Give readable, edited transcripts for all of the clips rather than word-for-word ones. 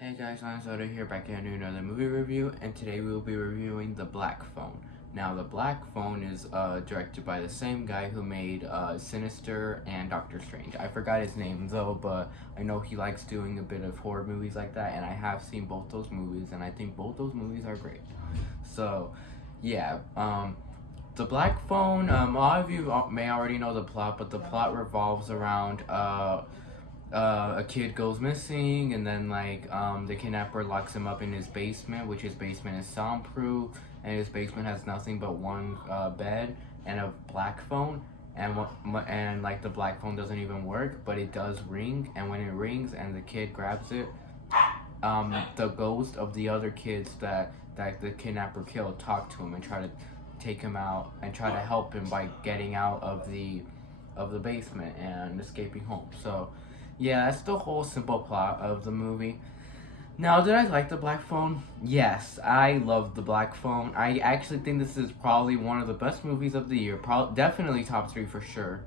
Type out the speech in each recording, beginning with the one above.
Hey guys, Soda here, back again to another movie review, and today we will be reviewing The Black Phone. Now, The Black Phone is directed by the same guy who made Sinister and Doctor Strange. I forgot his name though, but I know he likes doing a bit of horror movies like that, and I have seen both those movies, and I think both those movies are great. So, yeah, The Black Phone, a lot of you may already know the plot, but the plot revolves around a kid goes missing, and then the kidnapper locks him up in his basement, which his basement is soundproof, and his basement has nothing but one bed and a black phone, and the black phone doesn't even work, but it does ring, and when it rings and the kid grabs it, the ghost of the other kids that the kidnapper killed talk to him and try to take him out and try to help him by getting out of the basement and escaping home. So yeah, that's the whole simple plot of the movie. Now, did I like The Black Phone? Yes, I love The Black Phone. I actually think this is probably one of the best movies of the year. Definitely top 3 for sure.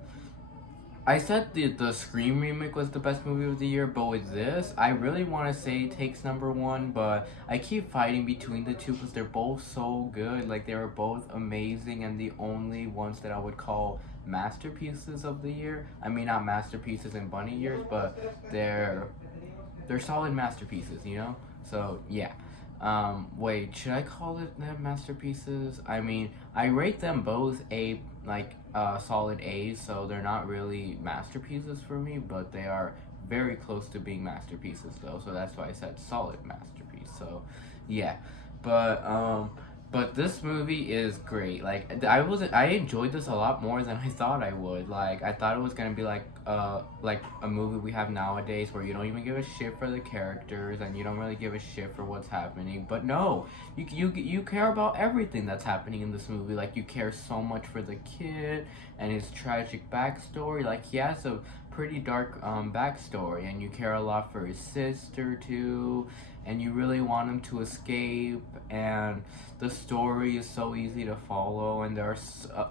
I said the Scream remake was the best movie of the year, but with this, I really want to say it takes number 1, but I keep fighting between the two because they're both so good. Like, they were both amazing and the only ones that I would call masterpieces of the year. I mean, not masterpieces in bunny years, but they're solid masterpieces, you know? So, yeah. Wait, should I call it them masterpieces? I mean, I rate them both solid A's, so they're not really masterpieces for me, but they are very close to being masterpieces though, so that's why I said solid masterpiece. So, yeah. But this movie is great. I enjoyed this a lot more than I thought I would. Like, I thought it was gonna be like a movie we have nowadays where you don't even give a shit for the characters and you don't really give a shit for what's happening. But no, you care about everything that's happening in this movie. Like, you care so much for the kid and his tragic backstory. Like, he has a pretty dark backstory, and you care a lot for his sister too, and you really want him to escape, and the story is so easy to follow, and there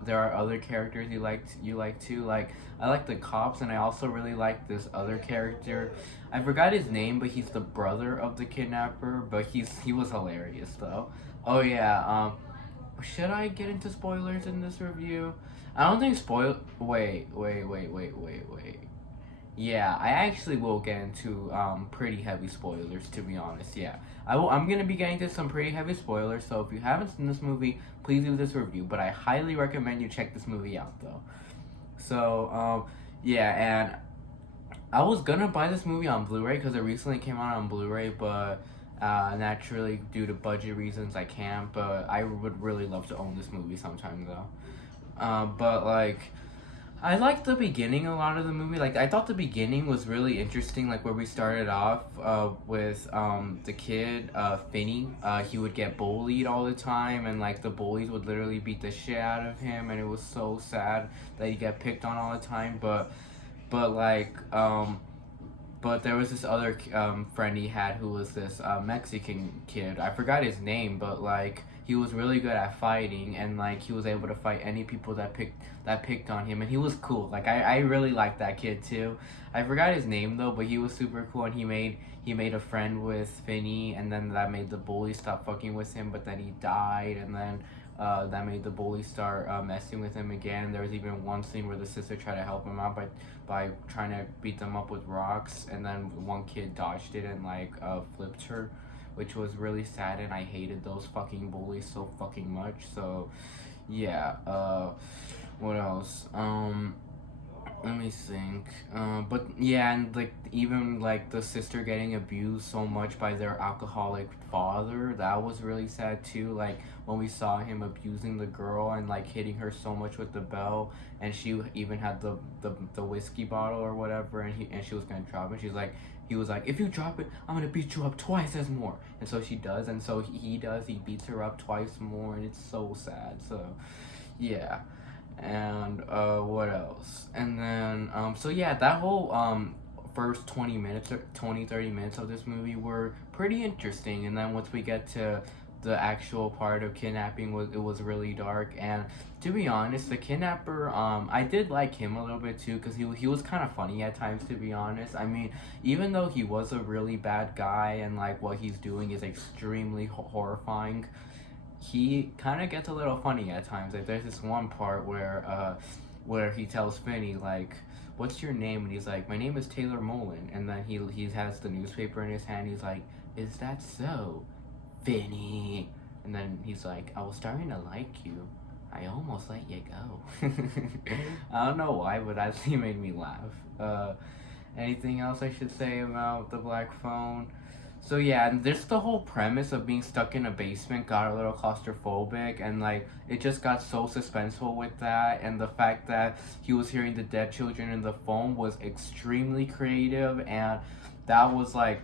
are other characters you like too. Like, I like the cops, and I also really like this other character. I forgot his name, but he's the brother of the kidnapper, but he was hilarious though. Oh yeah, should I get into spoilers in this review? I don't think wait. Yeah, I actually will get into pretty heavy spoilers, to be honest. Yeah, I'm gonna be getting to some pretty heavy spoilers. So if you haven't seen this movie, please leave this review. But I highly recommend you check this movie out, though. So yeah, and I was gonna buy this movie on Blu-ray because it recently came out on Blu-ray, but naturally due to budget reasons I can't. But I would really love to own this movie sometime though. But I liked the beginning a lot of the movie. Like, I thought the beginning was really interesting, like where we started off with the kid, Finney. He would get bullied all the time, and like the bullies would literally beat the shit out of him, and it was so sad that he got picked on all the time. But like but there was this other friend he had who was this Mexican kid. I forgot his name, but like he was really good at fighting, and like he was able to fight any people that picked on him, and he was cool. Like, I really liked that kid too. I forgot his name though, but he was super cool, and he made a friend with Finney, and then that made the bully stop fucking with him. But then he died, and then that made the bully start messing with him again. There was even one scene where the sister tried to help him out by trying to beat them up with rocks, and then one kid dodged it and flipped her, which was really sad, and I hated those fucking bullies so fucking much. So yeah, what else? Let me think. But yeah, and like even like the sister getting abused so much by their alcoholic father, that was really sad too. Like when we saw him abusing the girl and like hitting her so much with the bell, and she even had the whiskey bottle or whatever, and she was gonna drop it. He was like, if you drop it, I'm gonna beat you up twice as more. And so she does, and so he does. He beats her up twice more, and it's so sad. So yeah. And what else? And then so yeah, that whole first 20 minutes or 30 minutes of this movie were pretty interesting, and then once we get to the actual part of kidnapping was really dark. And to be honest, the kidnapper, I did like him a little bit too, because he was kind of funny at times, to be honest. I mean, even though he was a really bad guy and like what he's doing is extremely horrifying, he kind of gets a little funny at times. Like there's this one part where he tells Finney like, "What's your name?" And he's like, "My name is Taylor Mullen." And then he has the newspaper in his hand. He's like, "Is that so, Finney?" And then he's like, "I was starting to like you. I almost let you go." I don't know why, but that scene made me laugh. Anything else I should say about the Black Phone? So yeah, and just the whole premise of being stuck in a basement got a little claustrophobic, and like it just got so suspenseful with that, and the fact that he was hearing the dead children in the phone was extremely creative, and that was like,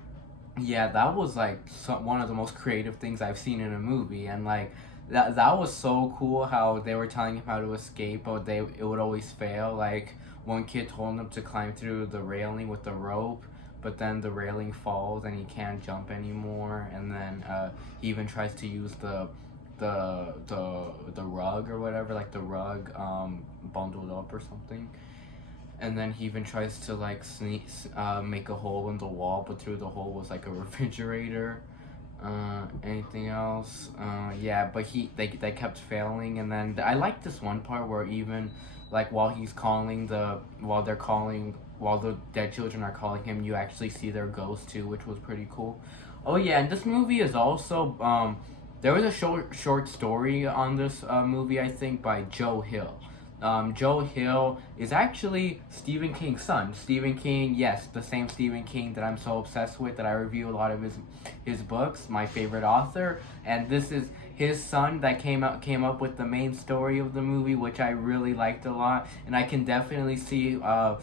yeah, that was like one of the most creative things I've seen in a movie, and like that was so cool how they were telling him how to escape, but it would always fail. Like one kid told him to climb through the railing with the rope, but then the railing falls and he can't jump anymore, and then he even tries to use the rug or whatever, like the rug bundled up or something, and then he even tries to like make a hole in the wall, but through the hole was like a refrigerator. Anything else? Yeah, but they kept failing, and then I like this one part where even like while the dead children are calling him, you actually see their ghost too, which was pretty cool. Oh yeah, and this movie is also there was a short story on this movie, I think, by Joe Hill. Joe Hill is actually Stephen King's son. Stephen King, yes, the same Stephen King that I'm so obsessed with that I review a lot of his books, my favorite author, and this is his son that came up with the main story of the movie, which I really liked a lot, and I can definitely see how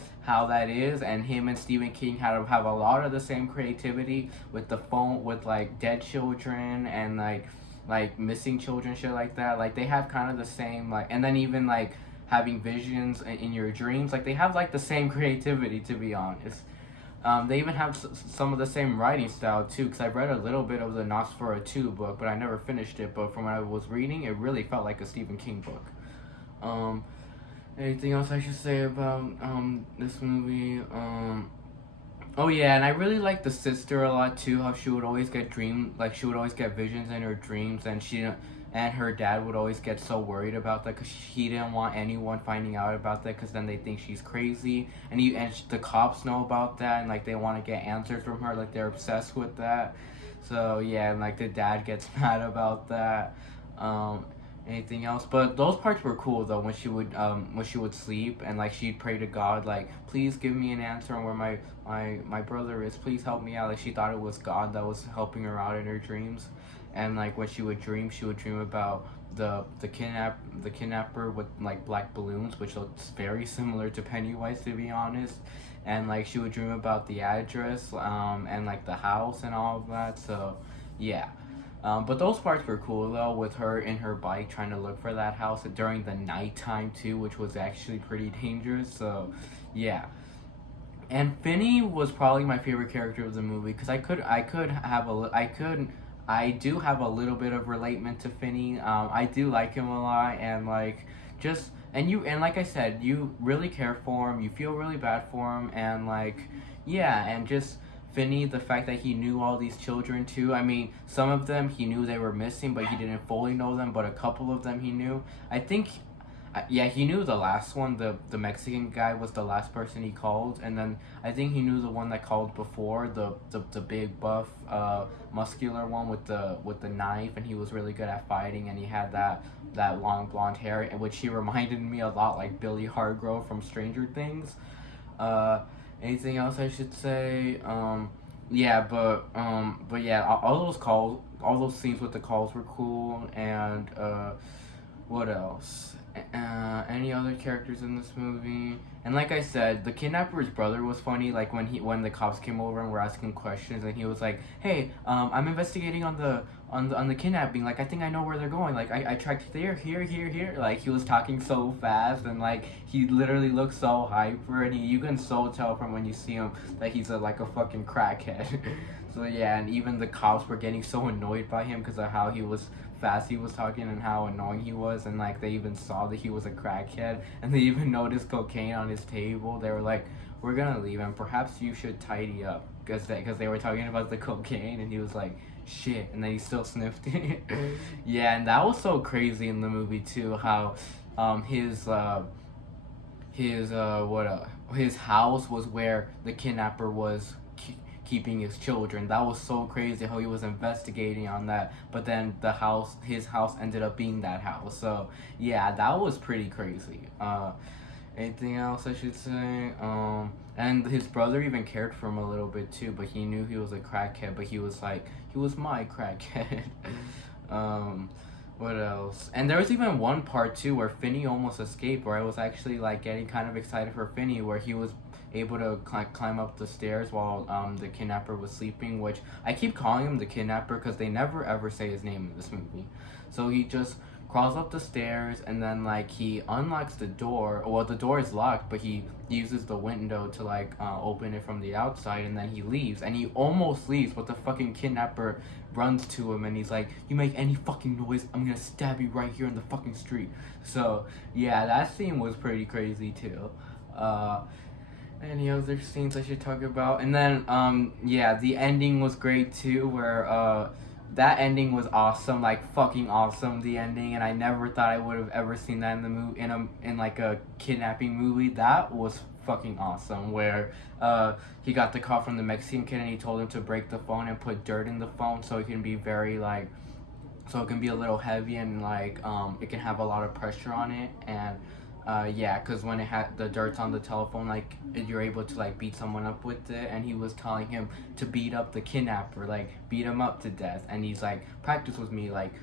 that is. And him and Stephen King have a lot of the same creativity with the phone, with like dead children and like missing children, shit like that. Like they have kind of the same, like, and then even like having visions in your dreams, like they have like the same creativity, to be honest. They even have some of the same writing style too, because I read a little bit of the Nosferatu book, but I never finished it. But from what I was reading, it really felt like a Stephen King book. Anything else I should say about this movie? Oh yeah, and I really like the sister a lot too. How she would always get she would always get visions in her dreams, and her dad would always get so worried about that because he didn't want anyone finding out about that, because then they think she's crazy, and the cops know about that, and like they want to get answers from her, like they're obsessed with that. So yeah, and like the dad gets mad about that. Anything else? But those parts were cool though, when she would sleep and like she'd pray to God, like, please give me an answer on where my brother is, please help me out. Like she thought it was God that was helping her out in her dreams. And like when she would dream about the kidnapper with like black balloons, which looks very similar to Pennywise, to be honest. And like she would dream about the address and like the house and all of that. So yeah. But those parts were cool though, with her in her bike trying to look for that house during the nighttime too, which was actually pretty dangerous. So yeah. And Finney was probably my favorite character of the movie, because I do have a little bit of relatement to Finney. I do like him a lot, and like and like I said, you really care for him, you feel really bad for him, and like yeah, and just Finney, the fact that he knew all these children too. I mean, some of them he knew they were missing, but he didn't fully know them. But a couple of them he knew. I think, yeah, he knew the last one. The Mexican guy was the last person he called, and then I think he knew the one that called before, the big buff, muscular one with the knife, and he was really good at fighting, and he had that long blonde hair, which he reminded me a lot like Billy Hargrove from Stranger Things. Anything else I should say? Yeah, but yeah, all those scenes with the calls were cool, and what else? Any other characters in this movie? And like I said, the kidnapper's brother was funny. Like when the cops came over and were asking questions, and he was like, "Hey, I'm investigating on the kidnapping. Like, I think I know where they're going. Like, I tracked there, here." Like, he was talking so fast, and like he literally looked so hyper, and you can so tell from when you see him that he's like a fucking crackhead. So yeah, and even the cops were getting so annoyed by him because of how he was fast he was talking and how annoying he was, and like they even saw that he was a crackhead, and they even noticed cocaine on his table. They were like, we're gonna leave and perhaps you should tidy up, because they were talking about the cocaine, and he was like, shit, and then he still sniffed it. Yeah, and that was so crazy in the movie too, how his his house was where the kidnapper was keeping his children. That was so crazy how he was investigating on that, but then his house ended up being that house. So yeah, that was pretty crazy. Anything else I should say? And his brother even cared for him a little bit too, but he knew he was a crackhead, but he was like, he was my crackhead. What else? And there was even one part too where Finney almost escaped, where I was actually like getting kind of excited for Finney, where he was able to climb up the stairs while the kidnapper was sleeping, which I keep calling him the kidnapper because they never ever say his name in this movie. So he just crawls up the stairs, and then like he unlocks the door. Well, the door is locked, but he uses the window to like open it from the outside, and then he leaves, and he almost leaves, but the fucking kidnapper runs to him, and he's like, you make any fucking noise, I'm gonna stab you right here in the fucking street. So yeah, that scene was pretty crazy too. Any other scenes I should talk about? And then yeah, the ending was great too, where that ending was awesome, like fucking awesome, the ending, and I never thought I would have ever seen that in the movie, in like a kidnapping movie. That was fucking awesome, where he got the call from the Mexican kid, and he told him to break the phone and put dirt in the phone so it can be very like, so it can be a little heavy, and like it can have a lot of pressure on it. And yeah, because when it had the dirt's on the telephone, like you're able to like beat someone up with it, and he was telling him to beat up the kidnapper, like beat him up to death, and he's like, practice with me, like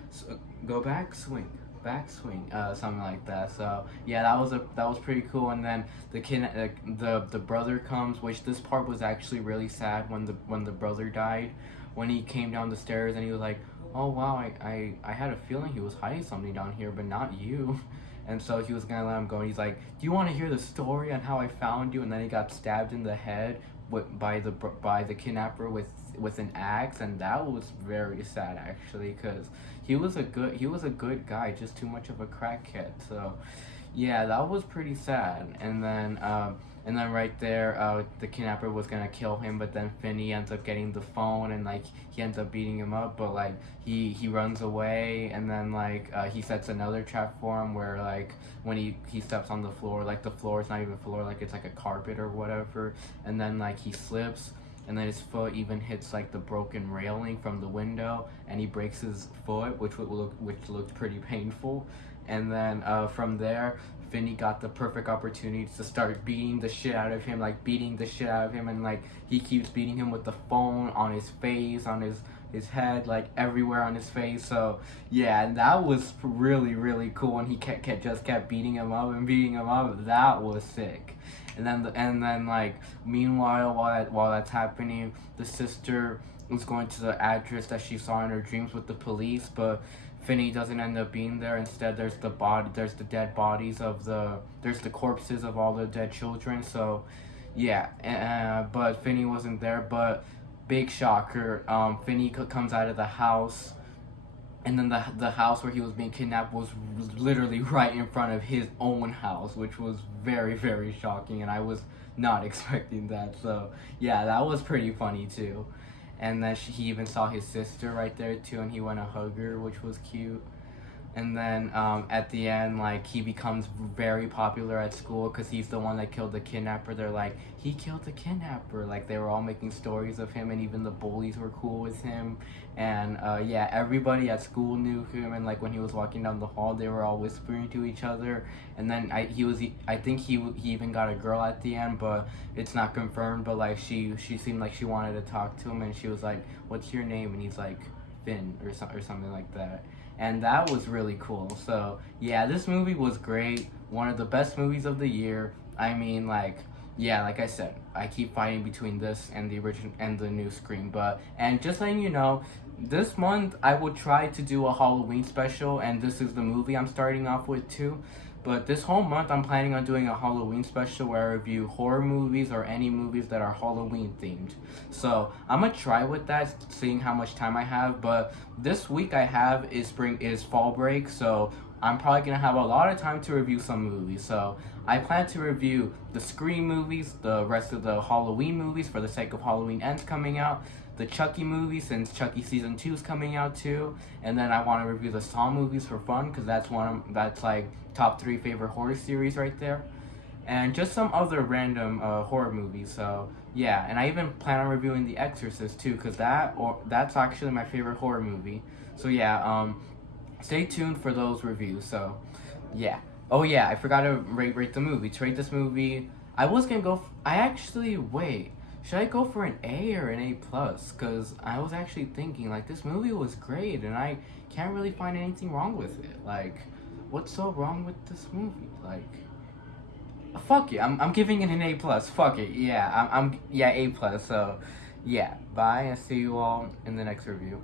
go back, swing, back, swing, something like that. So yeah, that was pretty cool. And then the brother comes, which this part was actually really sad when the brother died, when he came down the stairs, and he was like, oh wow, I had a feeling he was hiding something down here, but not you. And so he was gonna let him go, and he's like, do you want to hear the story on how I found you? And then he got stabbed in the head by the kidnapper with an axe, and that was very sad actually, because he was a good guy, just too much of a crackhead. So yeah, that was pretty sad. And then right there, the kidnapper was gonna kill him, but then Finney ends up getting the phone, and like he ends up beating him up, but like he runs away, and then like he sets another trap for him, where like when he steps on the floor, like the floor is not even floor, like it's like a carpet or whatever, and then like he slips, and then his foot even hits like the broken railing from the window, and he breaks his foot, which looked pretty painful. And then from there, Finney got the perfect opportunity to start beating the shit out of him, and like he keeps beating him with the phone on his face, on his head, like everywhere on his face. So yeah, and that was really really cool, and he kept beating him up and beating him up. That was sick. And then like meanwhile, while that's happening, the sister was going to the address that she saw in her dreams with the police, but Finney doesn't end up being there. Instead, there's the corpses of all the dead children. So yeah, but Finney wasn't there. But big shocker, Finney comes out of the house, and then the house where he was being kidnapped was literally right in front of his own house, which was very very shocking, and I was not expecting that. So yeah, that was pretty funny too. And then he even saw his sister right there too, and he went to hug her, which was cute. And then at the end, like he becomes very popular at school because he's the one that killed the kidnapper. They're like, he killed the kidnapper. Like they were all making stories of him, and even the bullies were cool with him. And yeah, everybody at school knew him. And like when he was walking down the hall, they were all whispering to each other. And then I think he even got a girl at the end, but it's not confirmed. But like she seemed like she wanted to talk to him, and she was like, "What's your name?" And he's like, Finn or something like that. And that was really cool. So yeah, this movie was great. One of the best movies of the year. I mean, like, yeah, like I said, I keep fighting between this and the original and the new Scream. And just letting you know, this month I will try to do a Halloween special, and this is the movie I'm starting off with too. But this whole month, I'm planning on doing a Halloween special where I review horror movies or any movies that are Halloween themed. So I'm gonna try with that, seeing how much time I have. But this week I have is fall break, so I'm probably gonna have a lot of time to review some movies. So I plan to review the Scream movies, the rest of the Halloween movies for the sake of Halloween Ends coming out, the Chucky movies since Chucky season 2 is coming out too, and then I want to review the Saw movies for fun because that's like top 3 favorite horror series right there, and just some other random horror movies. So yeah, and I even plan on reviewing The Exorcist too because that's actually my favorite horror movie. So yeah, stay tuned for those reviews. So yeah. Oh yeah, I forgot to rate the movie. To rate this movie, I was gonna go. I actually wait. Should I go for an A or an A plus? Cause I was actually thinking like this movie was great, and I can't really find anything wrong with it. Like, what's so wrong with this movie? Like, fuck it. I'm giving it an A plus. Fuck it. Yeah, I'm yeah A plus. So, yeah. Bye. And see you all in the next review.